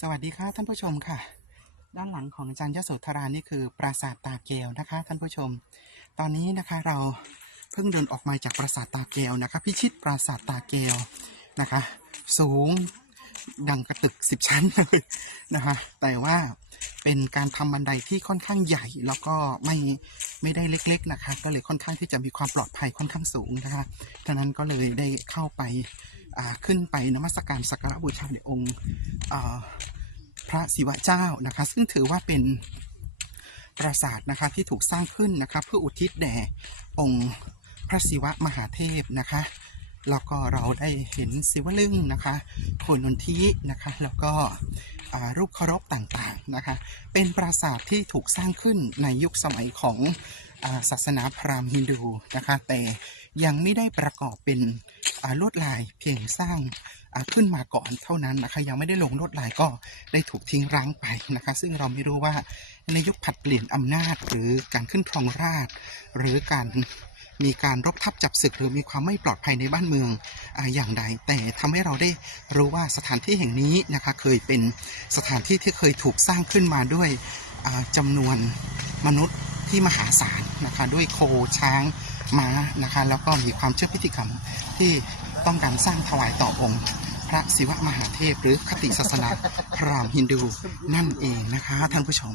สวัสดีค่ะท่านผู้ชมค่ะ ด้านหลังของอาจารย์ยโสธรานี่คือปราสาทตาแก้วนะคะ ท่านผู้ชม ตอนนี้นะคะเราเพิ่งเดินออกมาจากปราสาทตาแก้วนะคะ พิชิตปราสาทตาแก้วนะคะ สูงดังกระตึกสิบชั้นนะคะ แต่ว่าเป็นการทำบันไดที่ค่อนข้างใหญ่ แล้วก็ไม่ไม่ได้เล็ก ๆนะคะ ก็เลยค่อนข้างที่จะมีความปลอดภัยค่อนข้างสูงนะคะฉะนั้นก็เลยได้เข้าไป ขึ้นไปนมัสการสักการะบูชาในองค์พระศิวะเจ้านะคะ ซึ่งถือว่าเป็นปราสาทนะคะที่ถูกสร้างขึ้นนะคะเพื่ออุทิศแด่องค์พระศิวะมหาเทพนะคะแล้วก็เราได้เห็นศิวลึงนะคะโคนนทินะคะ แล้วก็รูปเคารพต่างๆนะคะ เป็นปราสาทที่ถูกสร้างขึ้นในยุคสมัยของศาสนาพราหมณ์ฮินดูนะคะ แต่ ยังไม่ได้ประกอบเป็นลวดลายเพียงสร้างขึ้นมาก่อนเท่านั้นนะคะ ยังไม่ได้ลงลวดลายก็ได้ถูกทิ้งร้างไปนะคะ ซึ่งเราไม่รู้ว่าในยุคผัดเปลี่ยนอำนาจ หรือการขึ้นครองราชหรือการมีการรบทับจับศึกหรือมีความไม่ปลอดภัยในบ้านเมืองออย่างใด แต่ทำให้เราได้รู้ว่าสถานที่แห่งนี้นะคะเคยเป็นสถานที่ที่เคยถูกสร้างขึ้นมาด้วยอ่าจำนวนมนุษย์ที่มหาศาลนะคะด้วยโคช้าง ม้านะคะ แล้วก็มีความเชื่อพิธีกรรมที่ต้องการสร้างถวายต่อองค์ พระศิวะมหาเทพหรือคติศาสนาพราหมณ์ฮินดูนั่นเองนะคะท่านผู้ชม